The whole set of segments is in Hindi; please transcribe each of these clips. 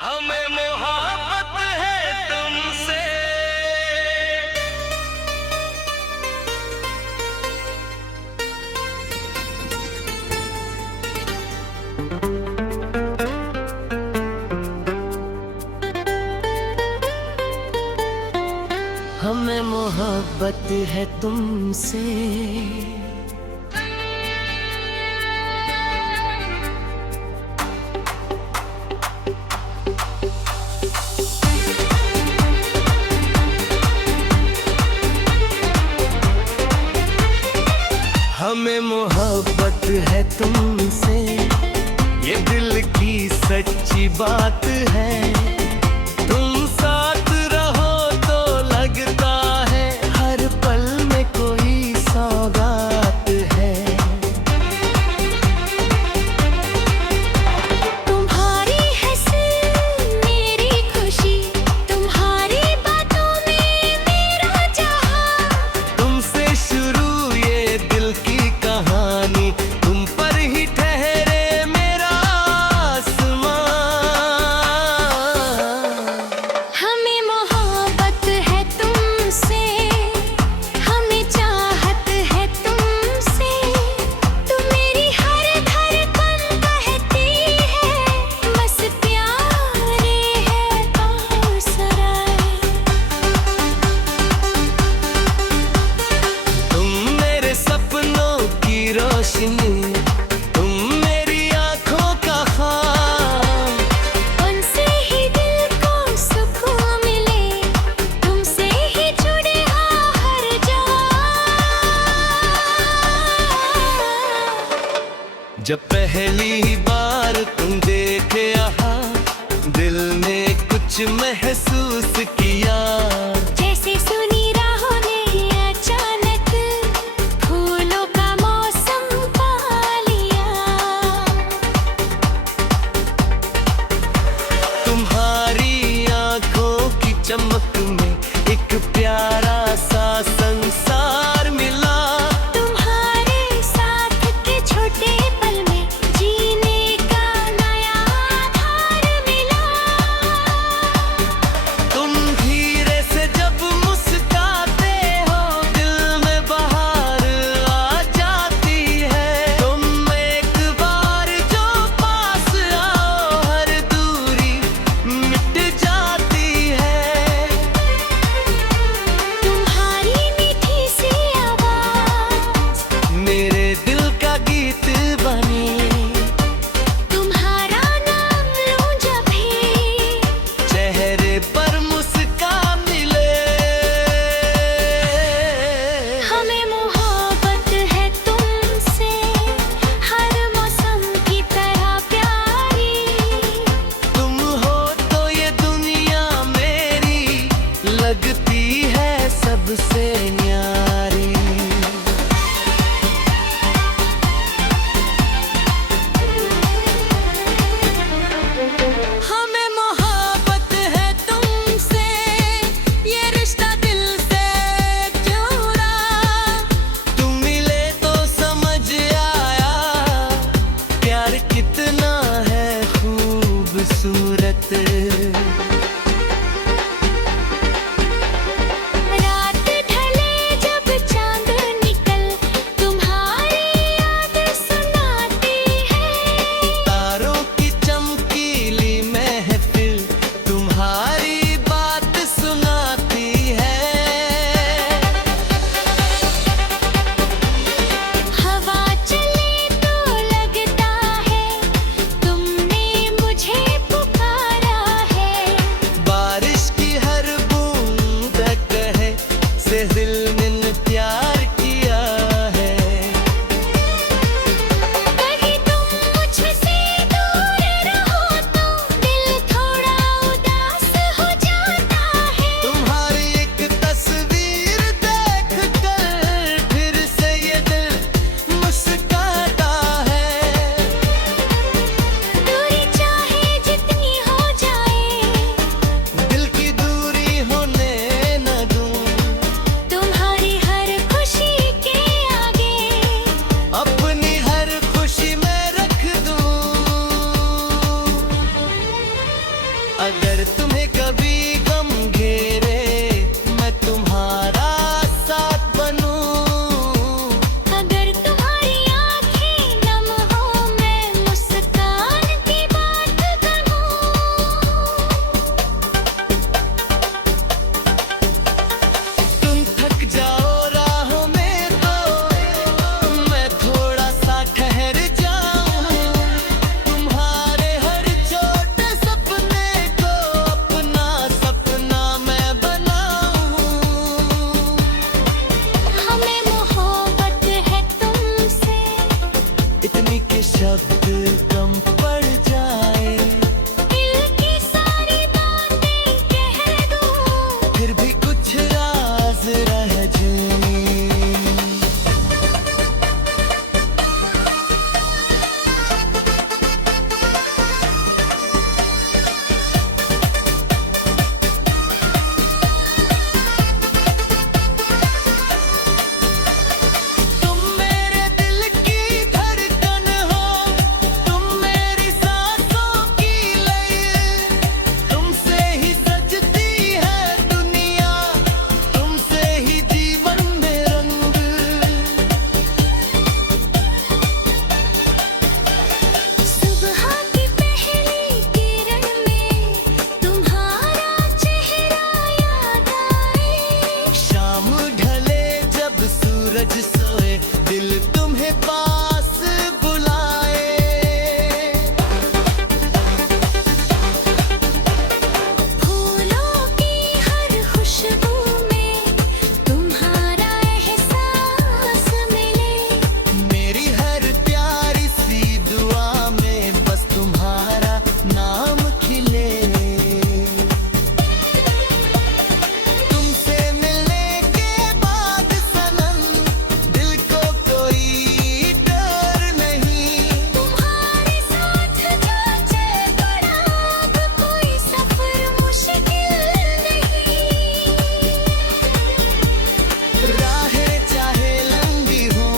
हमें मोहब्बत है तुमसे। हमें मोहब्बत है तुमसे। हमें मोहब्बत है तुमसे, ये दिल की सच्ची बात है। तुम साथ रहो तो लगता है हर पल में कोई सौगात है। तुम्हारी हंसी मेरी खुशी, तुम्हारी बातों में मेरा जहां। तुमसे शुरू ये दिल की कहानी, तुम पर ही ठहरे मेरा आसमां। हमें मोहब्बत है तुमसे, हमें चाहत है तुमसे। तुम मेरी हर धड़कन कहती है, बस प्यारे है बासराए। तुम मेरे सपनों की रोशनी, तुम मेरी आंखों का ख्वाब। उनसे ही दिल को सुकून मिले, तुमसे ही जुड़े हर जवां। जब पहली बार तुम देखे यहाँ, दिल ने कुछ महसूस किया। जैसे सुनी राहों ने अचानक फूलों का मौसम पा लिया। तुम्हारी आंखों की चमक में एक प्यारा सा संसार मिला। तुम्हारे साथ के छोटे पल में जीने का नया आधार मिला। तुम धीरे से जब मुस्कुराते हो, दिल में बहार आ जाती है। तुम एक बार जो पास आओ, हर दूरी मिट जाती है। तुम्हारी मीठी सी आवाज मेरे दिल का गीत बनी। तुम्हारा नाम लूं जब भी, चेहरे पर मुस्कान मिले। हमें मोहब्बत है तुमसे, हर मौसम की तरह प्यारी। तुम हो तो ये दुनिया मेरी लगती है सबसे न्यारी। हमें मोहब्बत है तुमसे, ये रिश्ता दिल से जुड़ा। तुम मिले तो समझ आया, प्यार कितना है खूबसूरत। रात ढले जब चांद निकल, तुम्हारी याद सुनाती है। तारों की चमकीली महफिल तुम्हारी बात सुनाती है। हवा चले तो लगता है तुमने मुझे पुकारा है। अगर तुम्हें कभी गम घेरे मैं तुम्हारा साथ बनूं। अगर तुम्हारी आँखें नम हो मैं मुस्कान की बात करूं। तुम थक जाओ राह में तो मैं थोड़ा सा ठहर जाऊं। तुम्हारे हर छोटे सपने को अपना सपना मैं बनाऊं। हमें मोहब्बत है तुमसे, इतनी के शब्द कम पड़ जाए, दिल की सारी बातें कह दूं। फिर भी कुछ राज रह जाए। तुम मेरे दिल की धड़कन हो, तुम मेरी सांसों की लय। तुमसे ही सजती है दुनिया, तुमसे ही जीवन में रंग। सुबह की पहली किरण में तुम्हारा चेहरा याद आए। शाम ढले जब सूरज सोए, दिल तुम्हें पास बुलाए। फूलों की हर खुशबू में तुम्हारा एहसास मिले। मेरी हर प्यारी सी दुआ में बस तुम्हारा नाम खिले। तुमसे मिलने के बाद सनम दिल को कोई डर नहीं। तुम्हारे साथ जो चल पड़ा अब कोई सफर मुश्किल नहीं। राहें चाहे लंबी हो,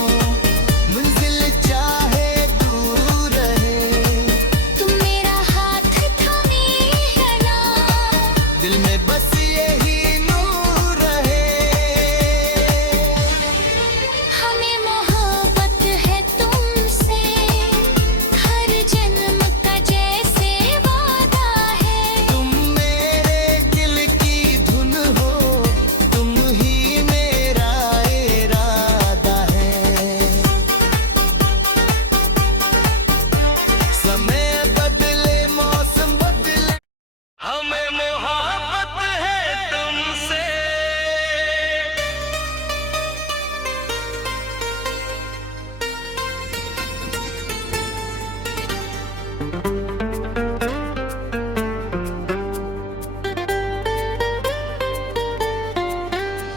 मंजिल चाहे दूर रहे, तुम मेरा हाथ थामे है ना, दिल में बस यही नूर रहे। हमें मोहब्बत है तुमसे, हर जन्म का जैसे वादा है। तुम मेरे दिल की धुन हो, तुम ही मेरा इरादा है। समय बदले मौसम बदले, हमें मोहब्बत है तुमसे।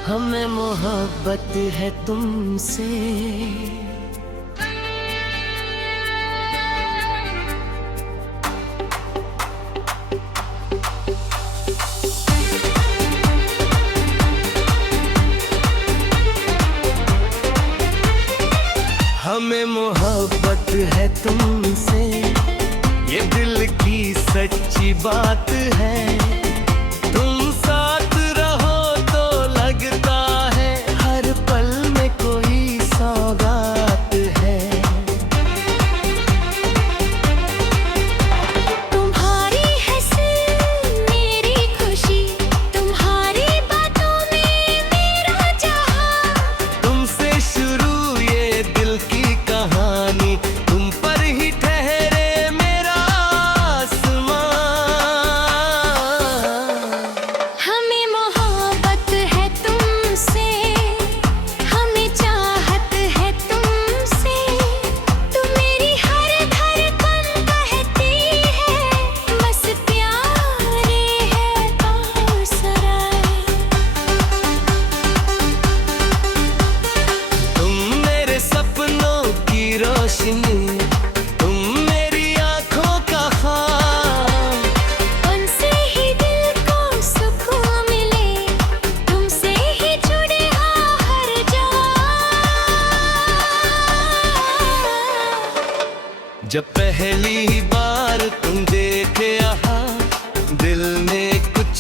हमें मोहब्बत है तुमसे। हमें मोहब्बत है तुमसे, ये दिल की सच्ची बात है। तुम साथ रहो तो लगता है हर पल में कोई सौगात है। तुम्हारी हंसी मेरी खुशी, तुम्हारी बातों में मेरा जहां। तुमसे शुरू ये दिल की कहानी, तुम पर ही ठहरे मेरा आसमां।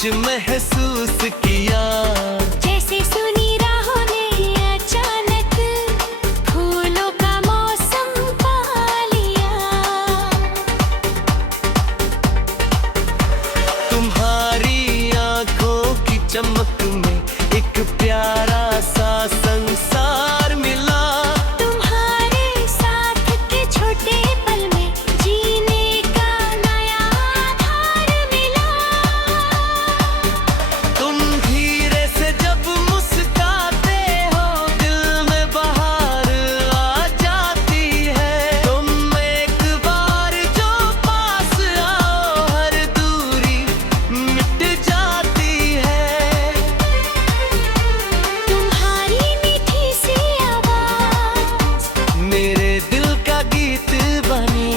कुछ महसूस किया। जैसे सुनी राहों ने अचानक फूलों का मौसम पा लिया। तुम्हारी आंखों की चमक में एक प्यारा सा संसार मिला। तुम्हारे साथ के छोटे पल में जीने का नया आधार मिला। तुम धीरे से जब मुस्कुराते हो दिल में बहार आ जाती है। तुम एक बार जो पास आओ हर दूरी मिट जाती है। तुम्हारी मीठी सी आवाज मेरे दिल का गीत बनी।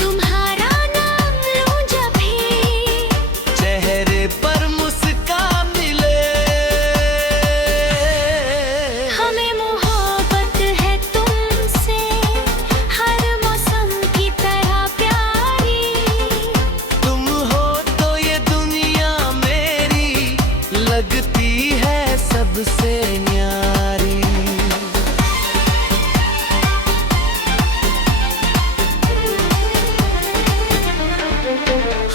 तुम्हारा नाम लूं जब भी चेहरे पर मुस्कान मिले। हमें मोहब्बत है तुमसे हर मौसम की तरह प्यारी। तुम हो तो ये दुनिया मेरी लगती है सबसे न्यारी।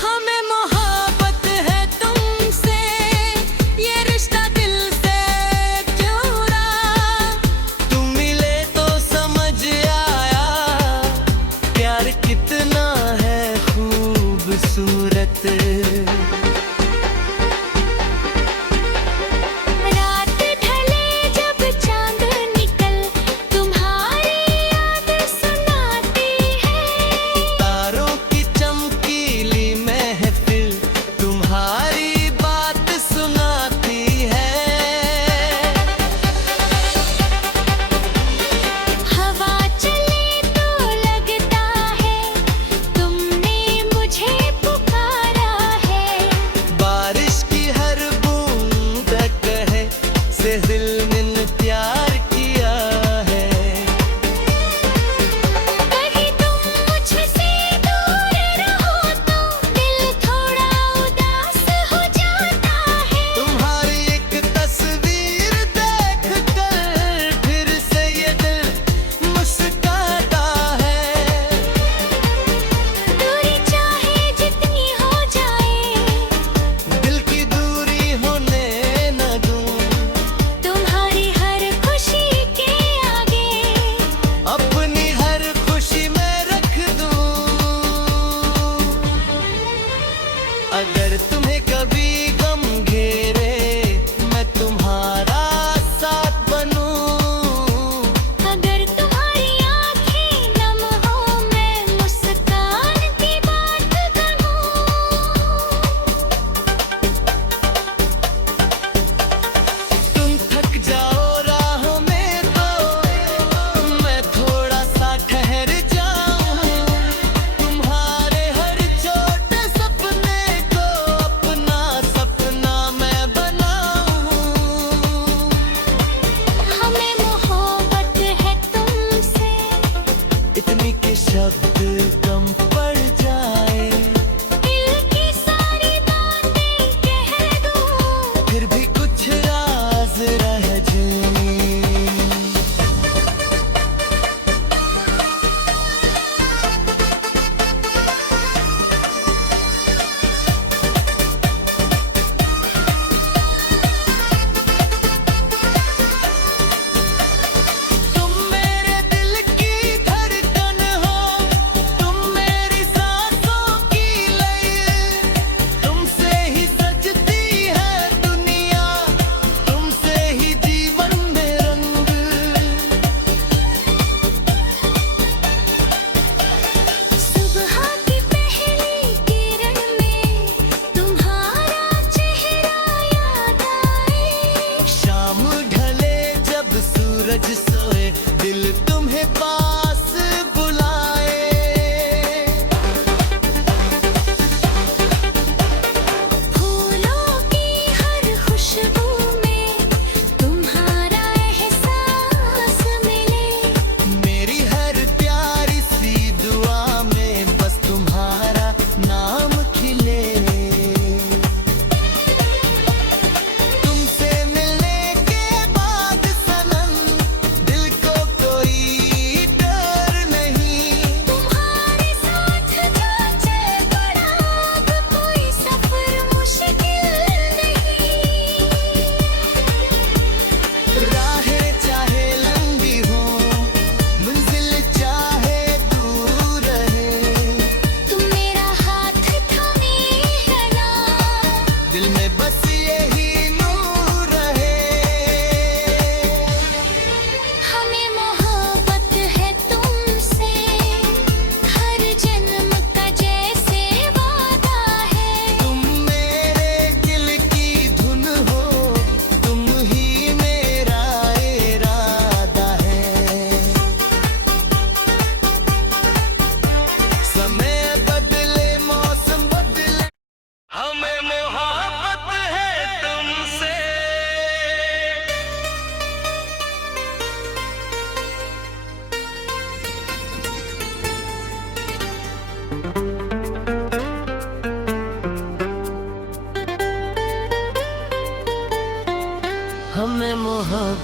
हमें मोहब्बत है तुमसे ये रिश्ता दिल से जुड़ा। तुम मिले तो समझ आया प्यार कितना है खूबसूरत। रात ढले जब चांद निकल तुम्हारी याद सुनाती है। तारों की चमकीली महफिल तुम्हारी बात सुनाती है। हवा चले तो लगता है तुमने मुझे पुकारा है। बारिश की हर बूंद कहे से दिल ने प्यार किया है। कहीं तुम मुझसे दूर रहो तो दिल थोड़ा उदास हो जाता है। तुम्हारी एक तस्वीर देख कर फिर से ये दिल मुस्कुराता है। दूरी चाहे जितनी हो जाए दिल की दूरी होने न दूं। तुम्हारी हर खुशी के आगे अपनी हर खुशी में रख दूं। अगर तुम्हें कभी गम घेरे मैं तुम्हारा साथ बनूं। अगर तुम्हारी आंखें नम हो मैं मुस्कान की बात कहूँ। तुम थक जाओ राह में तो मैं थोड़ा सा ठहर जाऊं। तुम्हारे हर छोटे सपने को अपना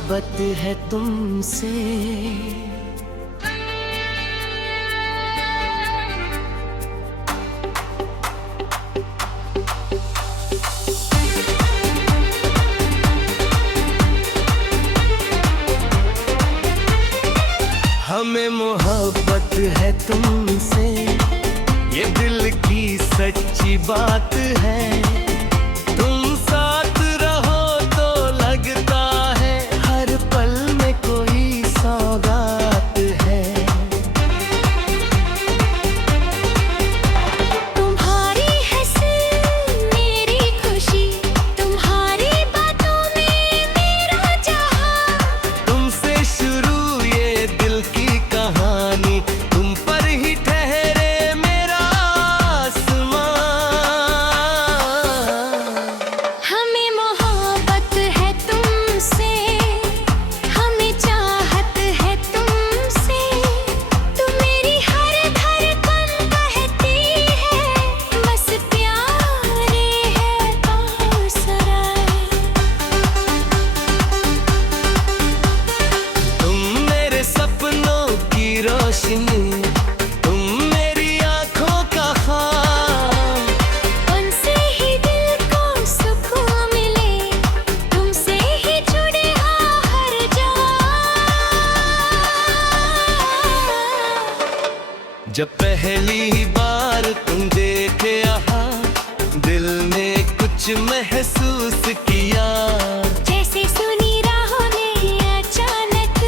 मोहब्बत है तुमसे। हमें मोहब्बत है तुमसे, ये दिल की सच्ची बात है। तुम साथ रहो तो लगता है हर पल में कोई सौगात है। तुम्हारी हंसी मेरी खुशी, तुम्हारी बातों में मेरा जहां। तुमसे शुरू ये दिल की कहानी, तुम पर ही ठहरे मेरा आसमां। हमें मोहब्बत है तुमसे, हमें चाहत है तुमसे। तुम मेरी हर धड़कन कहती है, बस प्यारे है बासराए। तुम मेरे सपनों की रोशनी, तुम मेरी आंखों का ख्वाब। उनसे ही दिल को सुकून मिले, तुमसे ही जुड़े हर जवां। जब पहली बार तुम देखे यहाँ, दिल ने कुछ महसूस किया। जैसे सुनी राहों ने अचानक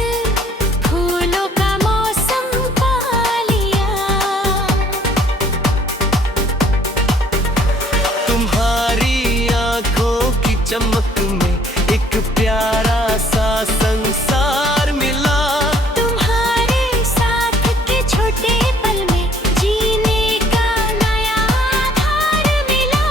फूलों का मौसम पा लिया। तुम्हारी आंखों की चमक में एक प्यारा सा संसार मिला। तुम्हारे साथ के छोटे पल में जीने का नया आधार मिला।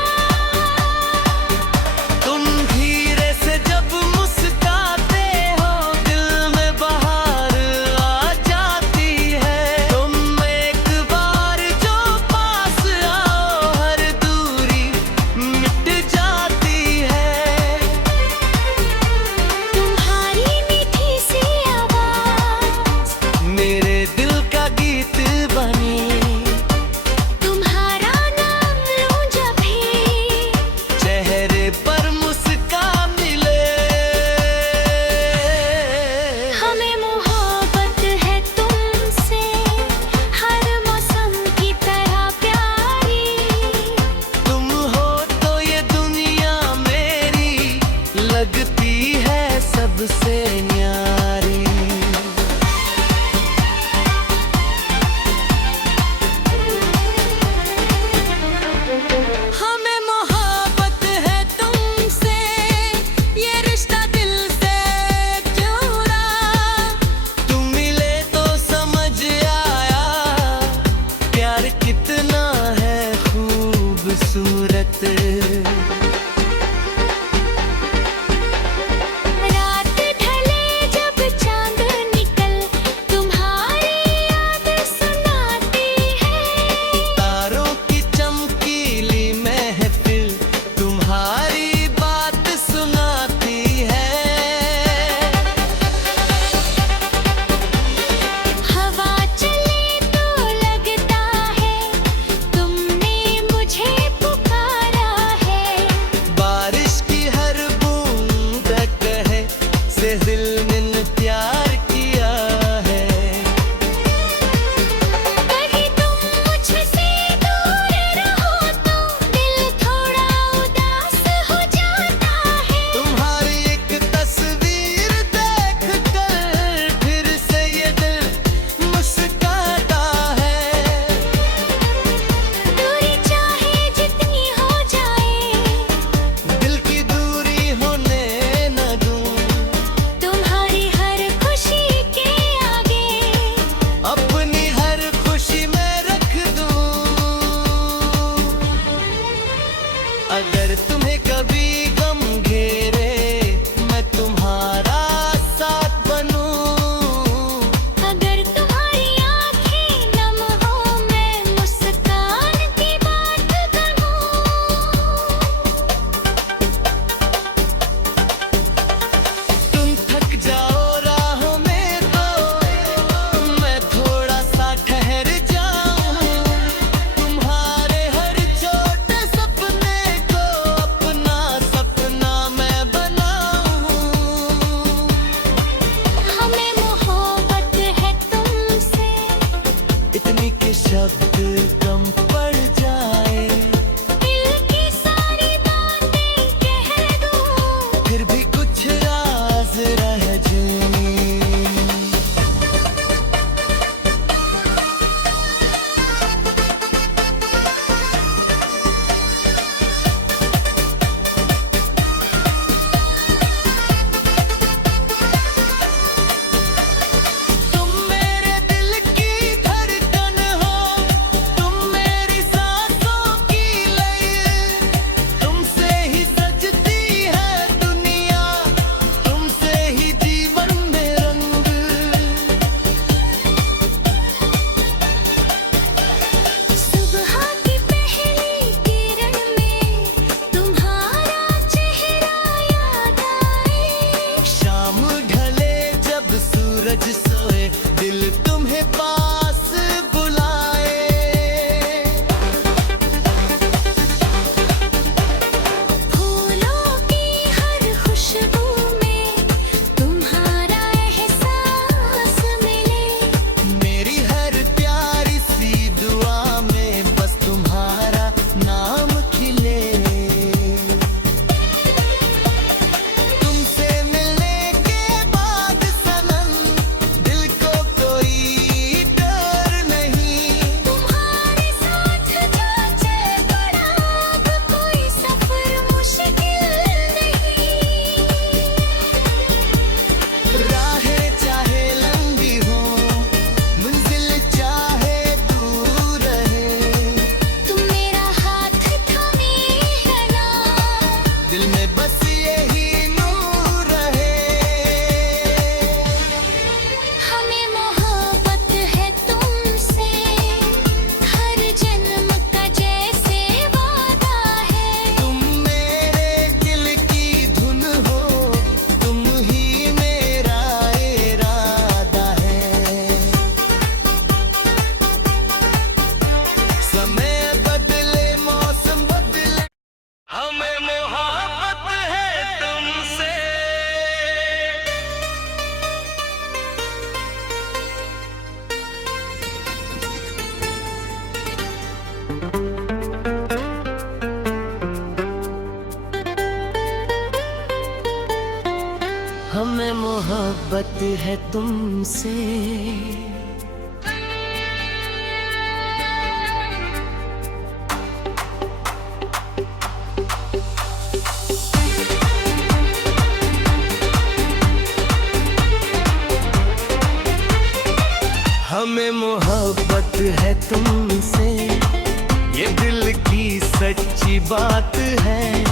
तुम धीरे से जब मुस्कुराते हो, दिल में बहार आ जाती है। तुम एक बार जो पास आओ, हर दूरी मिट जाती है। तुम्हारी मीठी सी आवाज मेरे दिल का गीत बनी। तुम्हारा नाम लूं जब भी, चेहरे पर मुस्कान मिले। हमें मोहब्बत है तुमसे, हर मौसम की तरह प्यारी। तुम हो तो ये दुनिया मेरी लगती है सबसे न्यारी। हमें मोहब्बत है तुमसे, ये रिश्ता दिल से जुड़ा। तुम मिले तो समझ आया, प्यार कितना है खूबसूरत। रात ढले जब चांद निकल, तुम्हारी याद सुनाती है। तारों की चमकीली महफिल तुम्हारी बात सुनाती है। हवा चले तो लगता है, तुमने मुझे पुकारा है। बारिश की हर बूंद कहे से दिल ने प्यार किया है। कहीं तुम मुझसे दूर रहो तो दिल थोड़ा उदास हो जाता है। तुम्हारी एक तस्वीर देख कर फिर से ये दिल मुस्कुराता है। दूरी चाहे जितनी हो जाए, दिल की दूरी होने न दूं। तुम्हारी हर खुशी के आगे अपनी हर खुशी मैं रख दूं। अगर तुम्हें कभी गम घेरे, मैं तुम्हारा साथ बनूं। अगर तुम्हारी आंखें नम हो, मैं मुस्कान की बात करूं। तुम थक जाओ मोहब्बत है तुमसे। हमें मोहब्बत है तुमसे, ये दिल की सच्ची बात है।